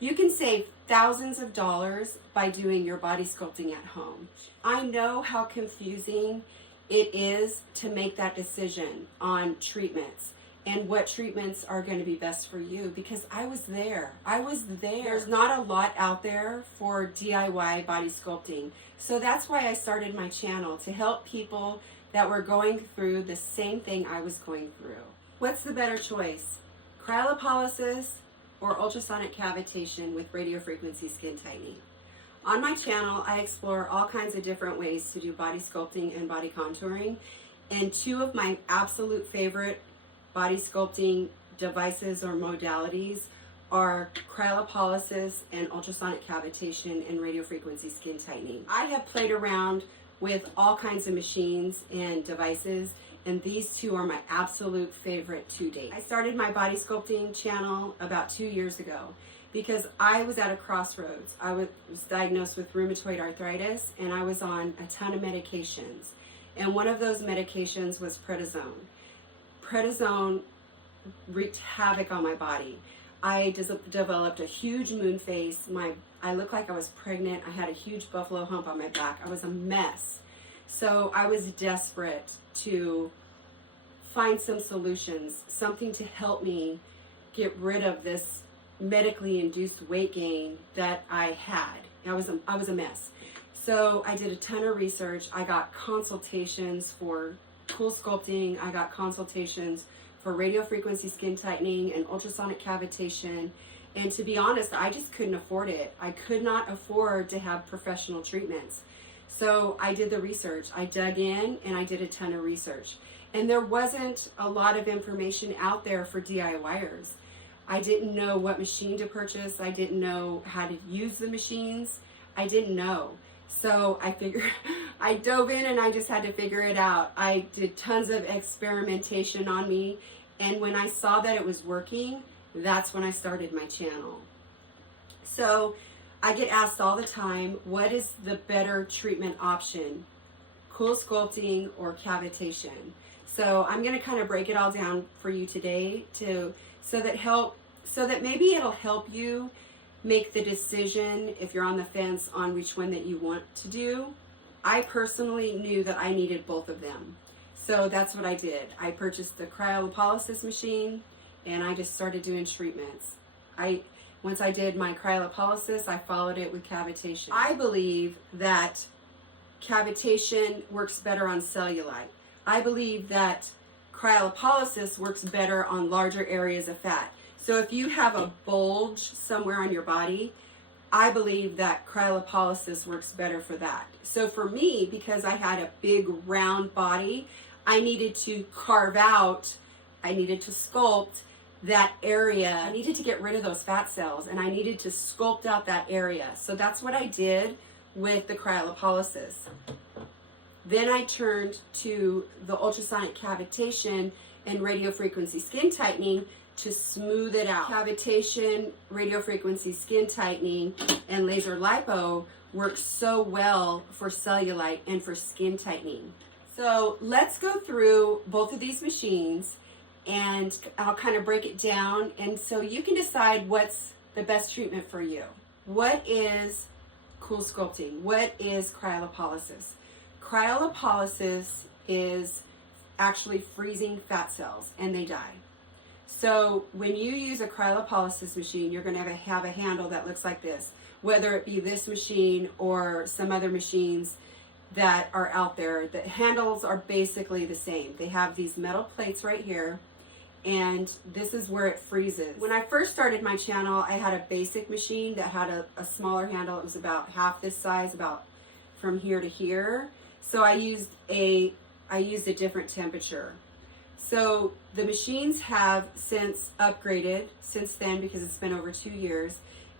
You can save thousands of dollars by doing your body sculpting at home. I know how confusing it is to make that decision on treatments and what treatments are going to be best for you, because I was there. There's not a lot out there for DIY body sculpting. So that's why I started my channel, to help people that were going through the same thing I was going through. What's the better choice? Cryolipolysis or ultrasonic cavitation with radiofrequency skin tightening? On my channel, I explore all kinds of different ways to do body sculpting and body contouring. And two of my absolute favorite body sculpting devices or modalities are cryolipolysis and ultrasonic cavitation and radiofrequency skin tightening. I have played around with all kinds of machines and devices, and these two are my absolute favorite to date. I started my body sculpting channel about 2 years ago because I was at a crossroads. I was diagnosed with rheumatoid arthritis, and I was on a ton of medications. And one of those medications was prednisone. Prednisone wreaked havoc on my body. I developed a huge moon face. I looked like I was pregnant. I had a huge buffalo hump on my back. I was a mess. So I was desperate to find some solutions, something to help me get rid of this medically induced weight gain that I had. I was a mess. So I did a ton of research. I got consultations for Coolsculpting. I got consultations for radiofrequency skin tightening and ultrasonic cavitation. And to be honest, I just couldn't afford it. I could not afford to have professional treatments. So I did the research. I dug in and I did a ton of research. And there wasn't a lot of information out there for DIYers. I didn't know what machine to purchase. I didn't know how to use the machines. I didn't know. So I dove in and I just had to figure it out. I did tons of experimentation on me. And when I saw that it was working, that's when I started my channel. So I get asked all the time, what is the better treatment option? Coolsculpting or cavitation? So I'm going to kind of break it all down for you today so that maybe it'll help you make the decision if you're on the fence on which one that you want to do. I personally knew that I needed both of them. So that's what I did. I purchased the Cryolipolysis machine and I just started doing treatments. Once I did my cryolipolysis, I followed it with cavitation. I believe that cavitation works better on cellulite. I believe that cryolipolysis works better on larger areas of fat. So if you have a bulge somewhere on your body, I believe that cryolipolysis works better for that. So for me, because I had a big round body, I needed to sculpt that area. I needed to get rid of those fat cells and I needed to sculpt out that area. So that's what I did with the cryolipolysis. Then I turned to the ultrasonic cavitation and radiofrequency skin tightening to smooth it out. Cavitation, radiofrequency skin tightening, and laser lipo work so well for cellulite and for skin tightening. So let's go through both of these machines and I'll kind of break it down, and so you can decide what's the best treatment for you. What is Coolsculpting? What is cryolipolysis? Cryolipolysis is actually freezing fat cells and they die. So when you use a cryolipolysis machine, you're going to have a handle that looks like this, whether it be this machine or some other machines that are out there. The handles are basically the same. They have these metal plates right here, and this is where it freezes. When I first started my channel, I had a basic machine that had a smaller handle. It was about half this size, about from here to here. So I used a different temperature. So the machines have since upgraded since then, because it's been over 2 years,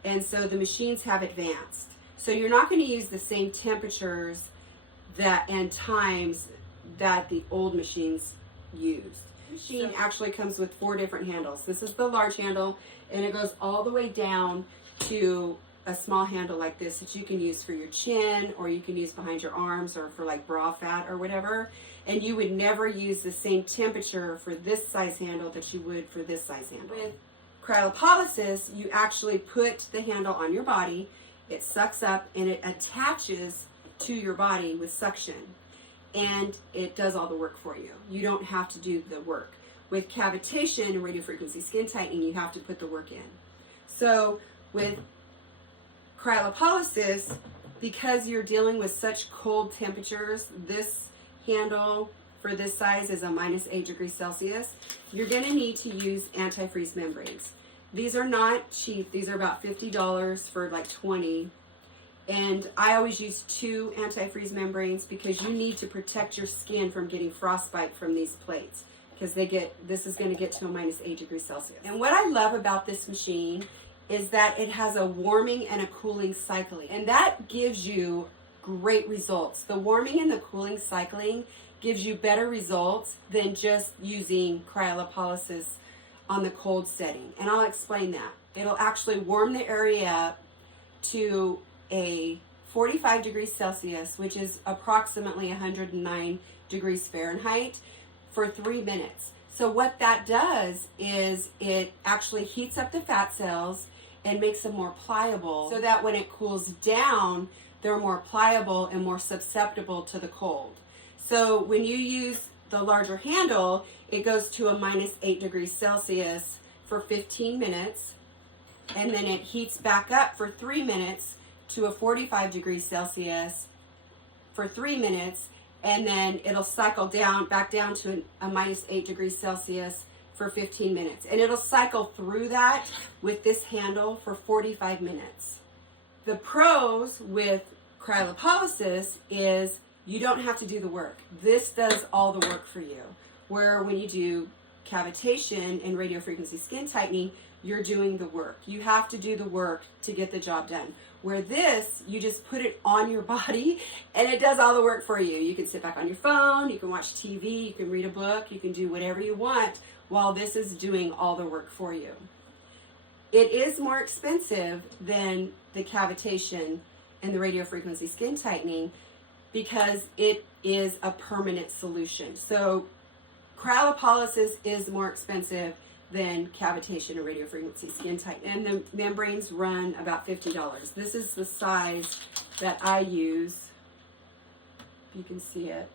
and so the machines have advanced. So you're not going to use the same temperatures and times that the old machines used. The machine actually comes with 4 different handles. This is the large handle, and it goes all the way down to a small handle like this that you can use for your chin, or you can use behind your arms, or for like bra fat or whatever. And you would never use the same temperature for this size handle that you would for this size handle. With Cryolipolysis, you actually put the handle on your body, it sucks up and it attaches to your body with suction, and it does all the work for you. You don't have to do the work. With cavitation and radiofrequency skin tightening, you have to put the work in. So with cryolipolysis, because you're dealing with such cold temperatures, this handle for this size is a -8 degrees Celsius. You're going to need to use antifreeze membranes. These are not cheap. These are about $50 for like 20. And I always use 2 antifreeze membranes because you need to protect your skin from getting frostbite from these plates, because this is going to get to a -8 degrees Celsius. And what I love about this machine is that it has a warming and a cooling cycling, and that gives you great results. The warming and the cooling cycling gives you better results than just using cryolipolysis on the cold setting, and I'll explain that. It'll actually warm the area up to a 45 degrees Celsius, which is approximately 109 degrees Fahrenheit, for 3 minutes. So what that does is it actually heats up the fat cells and makes them more pliable, so that when it cools down, they're more pliable and more susceptible to the cold. So when you use the larger handle, it goes to a -8 degrees Celsius for 15 minutes, and then it heats back up for 3 minutes to a 45 degrees Celsius for 3 minutes, and then it'll cycle back down to a -8 degrees Celsius for 15 minutes. And it'll cycle through that with this handle for 45 minutes. The pros with cryolipolysis is you don't have to do the work. This does all the work for you. Where when you do cavitation and radiofrequency skin tightening, you're doing the work. You have to do the work to get the job done. Where this, you just put it on your body and it does all the work for you. You can sit back on your phone, you can watch TV, you can read a book, you can do whatever you want while this is doing all the work for you. It is more expensive than the cavitation and the radiofrequency skin tightening because it is a permanent solution. So cryolipolysis is more expensive than cavitation and radiofrequency skin tightening, and the membranes run about $50. This is the size that I use. You can see it.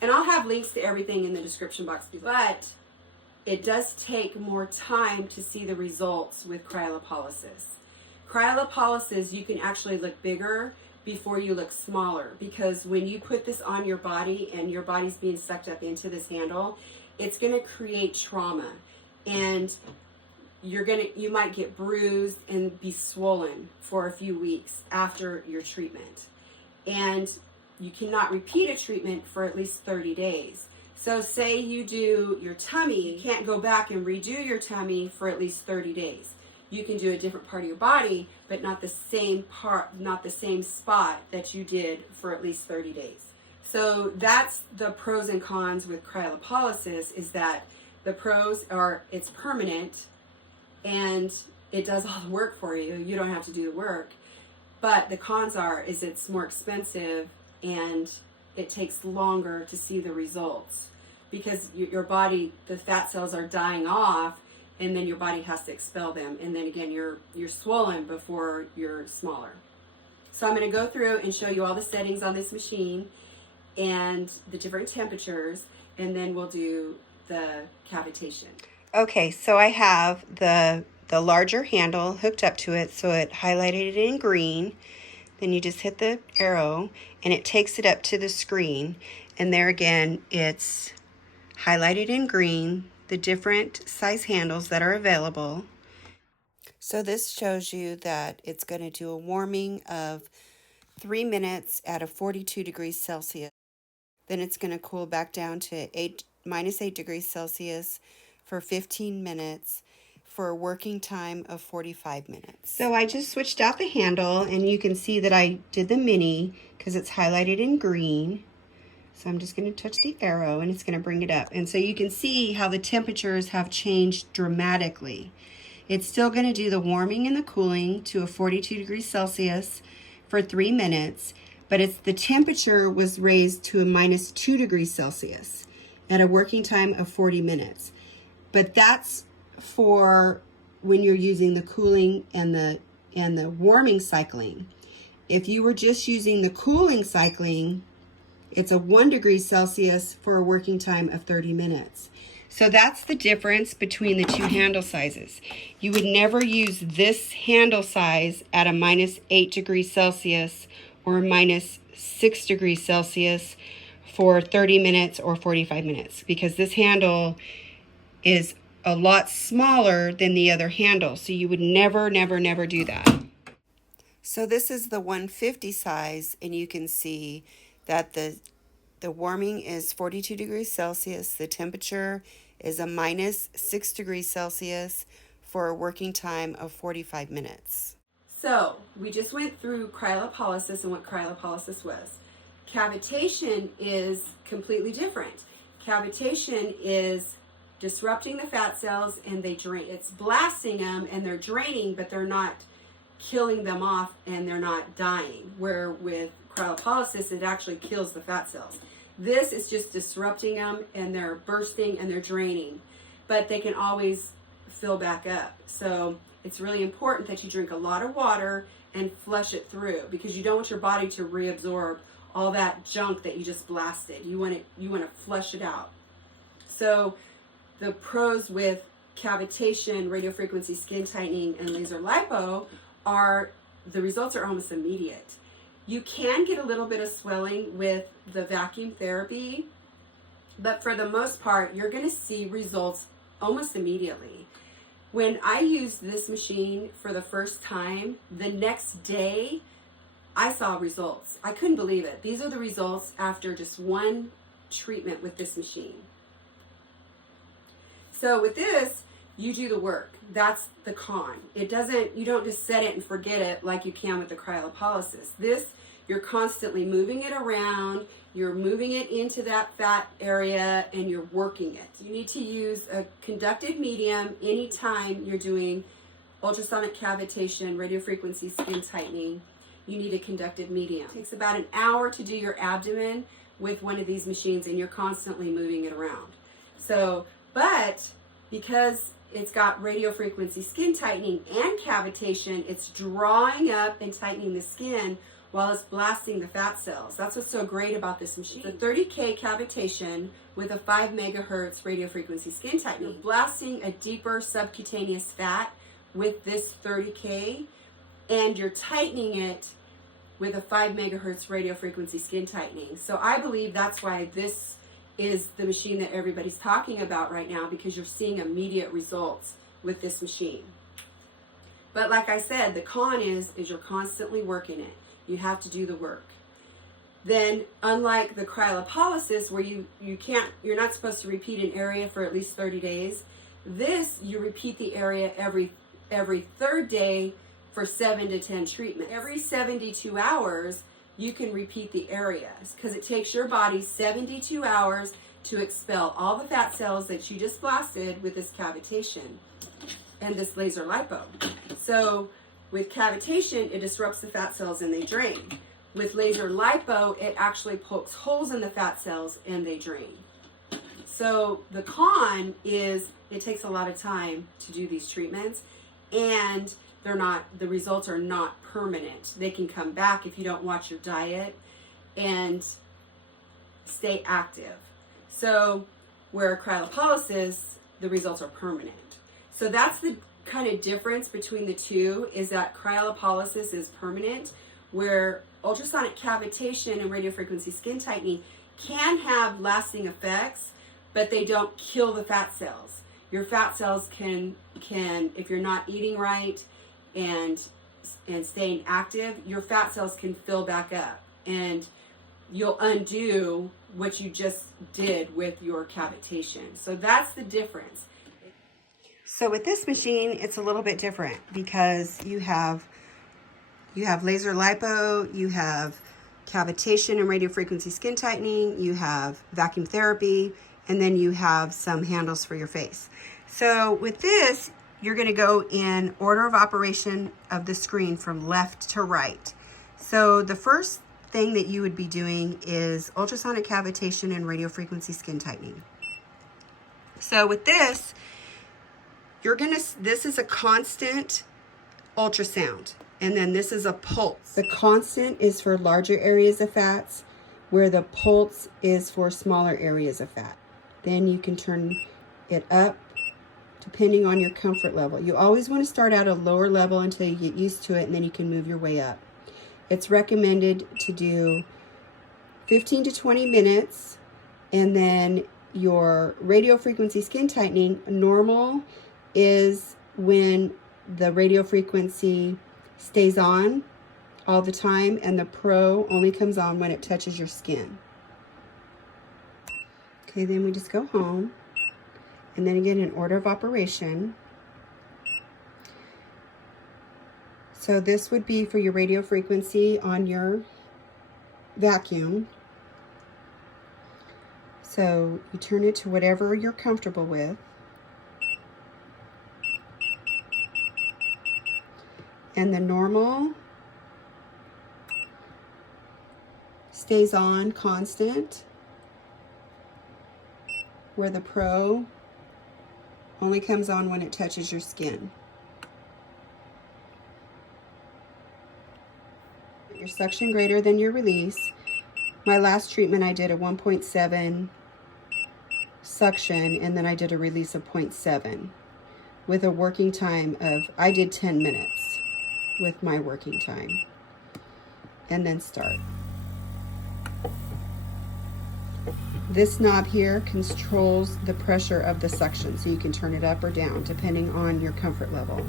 And I'll have links to everything in the description box below. But it does take more time to see the results with cryolipolysis. Cryolipolysis, you can actually look bigger before you look smaller, because when you put this on your body and your body's being sucked up into this handle, it's going to create trauma, and you might get bruised and be swollen for a few weeks after your treatment, and you cannot repeat a treatment for at least 30 days. So say you do your tummy, you can't go back and redo your tummy for at least 30 days. You can do a different part of your body, but not the same part, not the same spot that you did for at least 30 days. So that's the pros and cons with cryolipolysis, is that the pros are it's permanent and it does all the work for you. You don't have to do the work. But the cons is it's more expensive and it takes longer to see the results, because your body, the fat cells are dying off, and then your body has to expel them, and then again you're swollen before you're smaller. So I'm going to go through and show you all the settings on this machine and the different temperatures, and then we'll do the cavitation. Okay, so I have the larger handle hooked up to it, so it highlighted it in green. Then you just hit the arrow and it takes it up to the screen, and there again it's highlighted in green the different size handles that are available. So this shows you that it's going to do a warming of 3 minutes at a 42 degrees Celsius. Then it's going to cool back down to -8 degrees Celsius for 15 minutes for a working time of 45 minutes. So I just switched out the handle, and you can see that I did the mini because it's highlighted in green. So I'm just going to touch the arrow and it's going to bring it up. And so you can see how the temperatures have changed dramatically. It's still going to do the warming and the cooling to a 42 degrees Celsius for 3 minutes, but the temperature was raised to a -2 degrees Celsius at a working time of 40 minutes. But that's for when you're using the cooling and the warming cycling. If you were just using the cooling cycling, it's a 1 degree Celsius for a working time of 30 minutes. So that's the difference between the two handle sizes. You would never use this handle size at a -8 degrees Celsius or -6 degrees Celsius for 30 minutes or 45 minutes, because this handle is a lot smaller than the other handle. So you would never do that. So this is the 150 size, and you can see that the warming is 42 degrees Celsius. The temperature is a -6 degrees Celsius for a working time of 45 minutes. So we just went through cryolipolysis and what cryolipolysis was. Cavitation is completely different. Cavitation is disrupting the fat cells and they drain. It's blasting them and they're draining, but they're not killing them off and they're not dying. Where with cryolipolysis, it actually kills the fat cells. This is just disrupting them and they're bursting and they're draining, but they can always fill back up. So it's really important that you drink a lot of water and flush it through, because you don't want your body to reabsorb all that junk that you just blasted. You want to flush it out. So the pros with cavitation, radiofrequency skin tightening, and laser lipo are the results are almost immediate. You can get a little bit of swelling with the vacuum therapy, but for the most part, you're going to see results almost immediately. When I used this machine for the first time, the next day, I saw results. I couldn't believe it. These are the results after just one treatment with this machine. So with this, you do the work. That's the con. You don't just set it and forget it like you can with the cryolipolysis. This, you're constantly moving it around, you're moving it into that fat area, and you're working it. You need to use a conductive medium anytime you're doing ultrasonic cavitation, radiofrequency skin tightening. You need a conductive medium. It takes about an hour to do your abdomen with one of these machines, and you're constantly moving it around. So, but because it's got radiofrequency skin tightening and cavitation, it's drawing up and tightening the skin while it's blasting the fat cells. That's what's so great about this machine. The 30K cavitation with a 5 megahertz radiofrequency skin tightening. You're blasting a deeper subcutaneous fat with this 30K, and you're tightening it with a 5 megahertz radiofrequency skin tightening. So I believe that's why this is the machine that everybody's talking about right now, because you're seeing immediate results with this machine. But like I said, the con is you're constantly working it. You have to do the work. Then, unlike the cryolipolysis, where you're not supposed to repeat an area for at least 30 days, this, you repeat the area every third day for 7 to 10 treatments. Every 72 hours, you can repeat the areas, because it takes your body 72 hours to expel all the fat cells that you just blasted with this cavitation and this laser lipo. So with cavitation, it disrupts the fat cells and they drain. With laser lipo, it actually pokes holes in the fat cells and they drain. So the con is it takes a lot of time to do these treatments, and the results are not permanent. They can come back if you don't watch your diet and stay active. So where cryolipolysis, the results are permanent. So that's the kind of difference between the two, is that cryolipolysis is permanent, where ultrasonic cavitation and radiofrequency skin tightening can have lasting effects, but they don't kill the fat cells. Your fat cells can if you're not eating right and staying active, your fat cells can fill back up and you'll undo what you just did with your cavitation. So that's the difference. So with this machine, it's a little bit different, because you have laser lipo, you have cavitation and radiofrequency skin tightening, you have vacuum therapy, and then you have some handles for your face. So with this, you're going to go in order of operation of the screen from left to right. So the first thing that you would be doing is ultrasonic cavitation and radiofrequency skin tightening. So with this, this is a constant ultrasound, and then this is a pulse. The constant is for larger areas of fats, where the pulse is for smaller areas of fat. Then you can turn it up depending on your comfort level. You always want to start out at a lower level until you get used to it, and then you can move your way up. It's recommended to do 15 to 20 minutes, and then your radio frequency skin tightening, normal is when the radio frequency stays on all the time, and the pro only comes on when it touches your skin. Okay, then we just go home, and then again in order of operation. So this would be for your radio frequency on your vacuum. So you turn it to whatever you're comfortable with. And the normal stays on constant, where the pro only comes on when it touches your skin. Your suction greater than your release. My last treatment I did a 1.7 suction, and then I did a release of 0.7 with a working time of, I did 10 minutes with my working time, and then start. This knob here controls the pressure of the suction, so you can turn it up or down depending on your comfort level.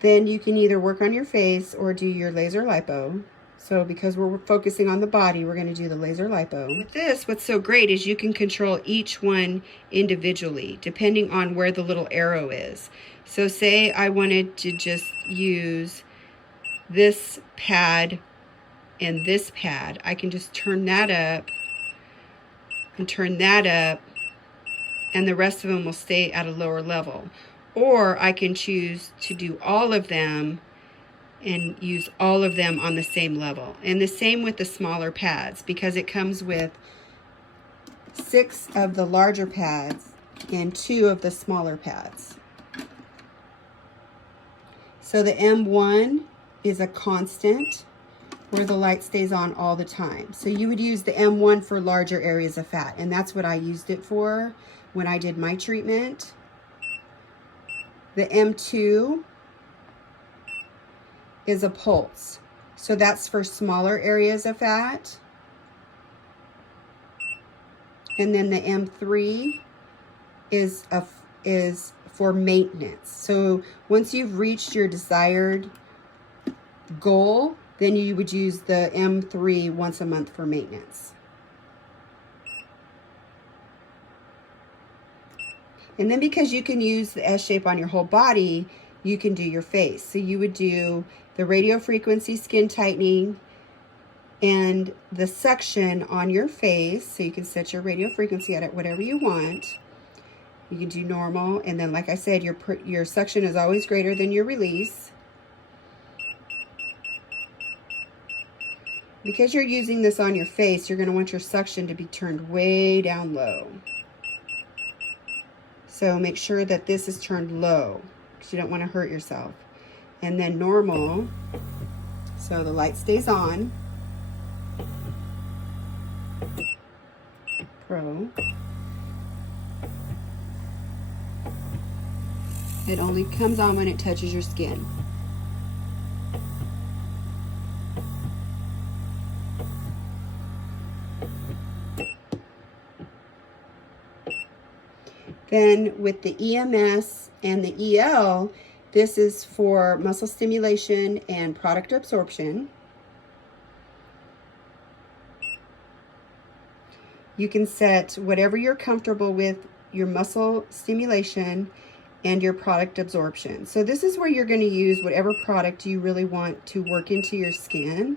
Then you can either work on your face or do your laser lipo. So because we're focusing on the body, we're going to do the laser lipo. With this, what's so great is you can control each one individually, depending on where the little arrow is. So say I wanted to just use this pad and this pad. I can just turn that up and turn that up, and the rest of them will stay at a lower level. Or I can choose to do all of them and use all of them on the same level. And the same with the smaller pads, because it comes with 6 of the larger pads and 2 of the smaller pads. So the M1 is a constant, where the light stays on all the time. So you would use the M1 for larger areas of fat, and that's what I used it for when I did my treatment. The M2 is a pulse, so that's for smaller areas of fat. And then the M3 is for maintenance. So once you've reached your desired goal, then you would use the M3 once a month for maintenance. And then because you can use the S shape on your whole body, you can do your face. So you would do the radio frequency skin tightening and the suction on your face. So you can set your radio frequency at it whatever you want. You can do normal, and then like I said, your suction is always greater than your release. Because you're using this on your face, you're going to want your suction to be turned way down low. So make sure that this is turned low, because you don't want to hurt yourself. And then normal, so the light stays on. Pro. It only comes on when it touches your skin. Then with the EMS and the EL, this is for muscle stimulation and product absorption. You can set whatever you're comfortable with, your muscle stimulation and your product absorption. So this is where you're going to use whatever product you really want to work into your skin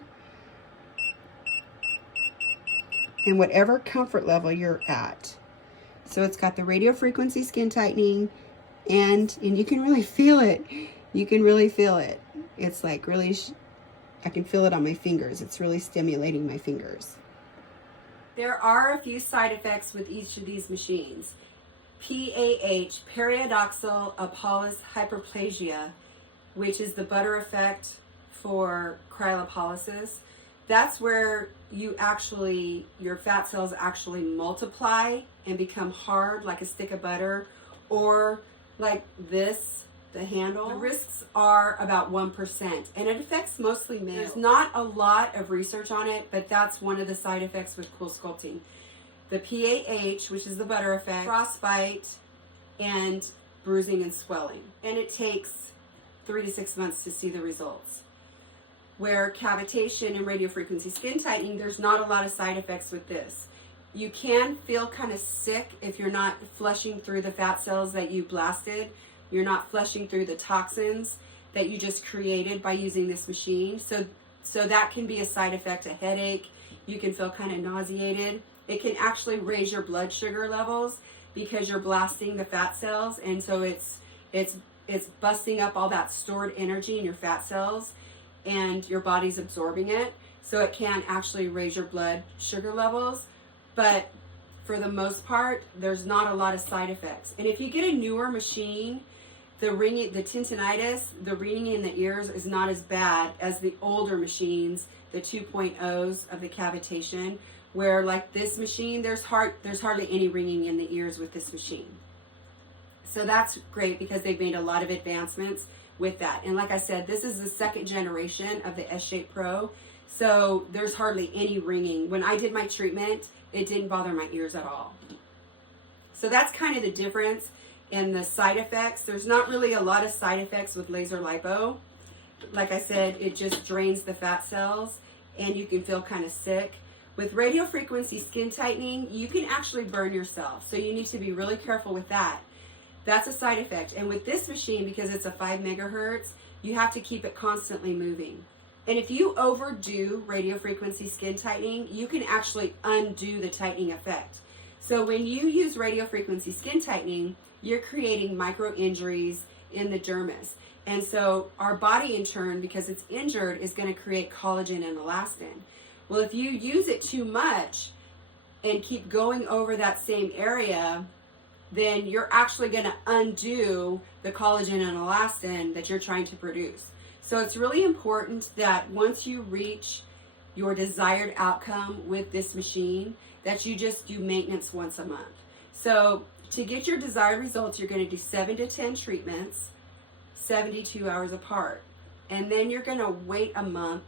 and whatever comfort level you're at. So it's got the radio frequency skin tightening, and you can really feel it. You can really feel it. It's like really, I can feel it on my fingers. It's really stimulating my fingers. There are a few side effects with each of these machines. PAH, paradoxal apolys hyperplasia, which is the butter effect for cryolipolysis. That's where your fat cells actually multiply and become hard like a stick of butter, or like this, the handle. The risks are about 1%, and it affects mostly males. There's not a lot of research on it, but that's one of the side effects with Coolsculpting. The PAH, which is the butter effect, frostbite, and bruising and swelling. And it takes 3 to 6 months to see the results. Where cavitation and radiofrequency skin tightening, there's not a lot of side effects with this. You can feel kind of sick if you're not flushing through the fat cells that you blasted. You're not flushing through the toxins that you just created by using this machine. So that can be a side effect, a headache. You can feel kind of nauseated. It can actually raise your blood sugar levels because you're blasting the fat cells, and so it's busting up all that stored energy in your fat cells, and your body's absorbing it. So it can actually raise your blood sugar levels, but for the most part, there's not a lot of side effects. And if you get a newer machine, the ringing, the tinnitus, the ringing in the ears is not as bad as the older machines, the 2.0s of the cavitation, where like this machine, there's hardly any ringing in the ears with this machine. So that's great because they've made a lot of advancements with that. And like I said, this is the second generation of the S-Shape Pro, so there's hardly any ringing. When I did my treatment, it didn't bother my ears at all. So that's kind of the difference in the side effects. There's not really a lot of side effects with laser lipo. Like I said, it just drains the fat cells and you can feel kind of sick. With radiofrequency skin tightening, you can actually burn yourself. So you need to be really careful with that. That's a side effect. And with this machine, because it's a 5 megahertz, you have to keep it constantly moving. And if you overdo radiofrequency skin tightening, you can actually undo the tightening effect. So when you use radiofrequency skin tightening, you're creating micro injuries in the dermis. And so our body in turn, because it's injured, is going to create collagen and elastin. Well, if you use it too much and keep going over that same area, then you're actually going to undo the collagen and elastin that you're trying to produce. So it's really important that once you reach your desired outcome with this machine, that you just do maintenance once a month. So to get your desired results, you're going to do 7 to 10 treatments, 72 hours apart. And then you're going to wait a month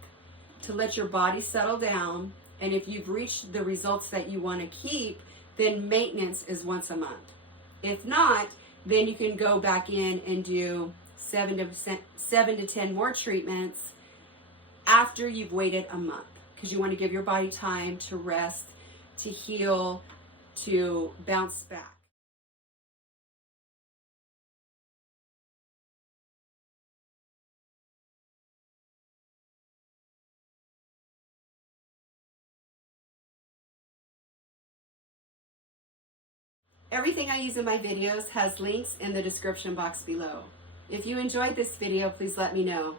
to let your body settle down. And if you've reached the results that you want to keep, then maintenance is once a month. If not, then you can go back in and do 7 to 10 more treatments after you've waited a month, because you want to give your body time to rest, to heal, to bounce back. Everything I use in my videos has links in the description box below. If you enjoyed this video, please let me know.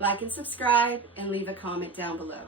Like and subscribe and leave a comment down below.